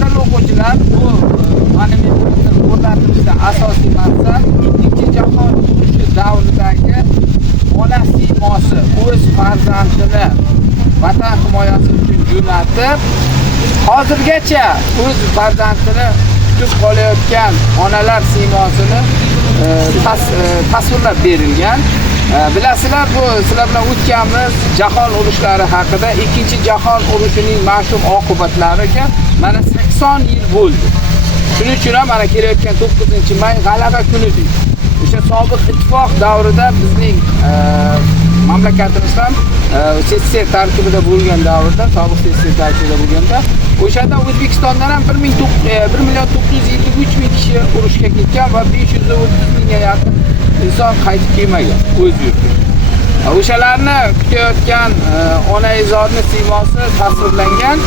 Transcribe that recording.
Qadrli o'quvchilar, bu monumentni o'rnatishda asosiy maqsad Ikkinchi jahon urushi davridagi ona siymosi o'z farzandini vatan himoyasi uchun jo'natib, hozirgacha o'z farzandini kutib qolayotgan onalar siymosini tasvirlab berilgan. Bilasizlar, bu sizlar bilan o'tganmiz jahon urushlari haqida. Ikkinchi jahon urushining mash'um oqibatlariga mana 80 yil bo'ldi. Shuning uchun ham mana kelayotgan 9-may g'alaba kunidir. O'sha sobiq ittifoq davrida bizning mamlakatimiz ham SSR tarkibida bo'lgan davrda, sobiq SSR tarkibida bo'lganda, o'shada O'zbekistondan ham 1.953.000 kishi urushga ketgan va 530 mingga yaqin inson qaytib kelmagan o'z yurtiga. O'shalarni kutayotgan onaizorning siymosi tasvirlangan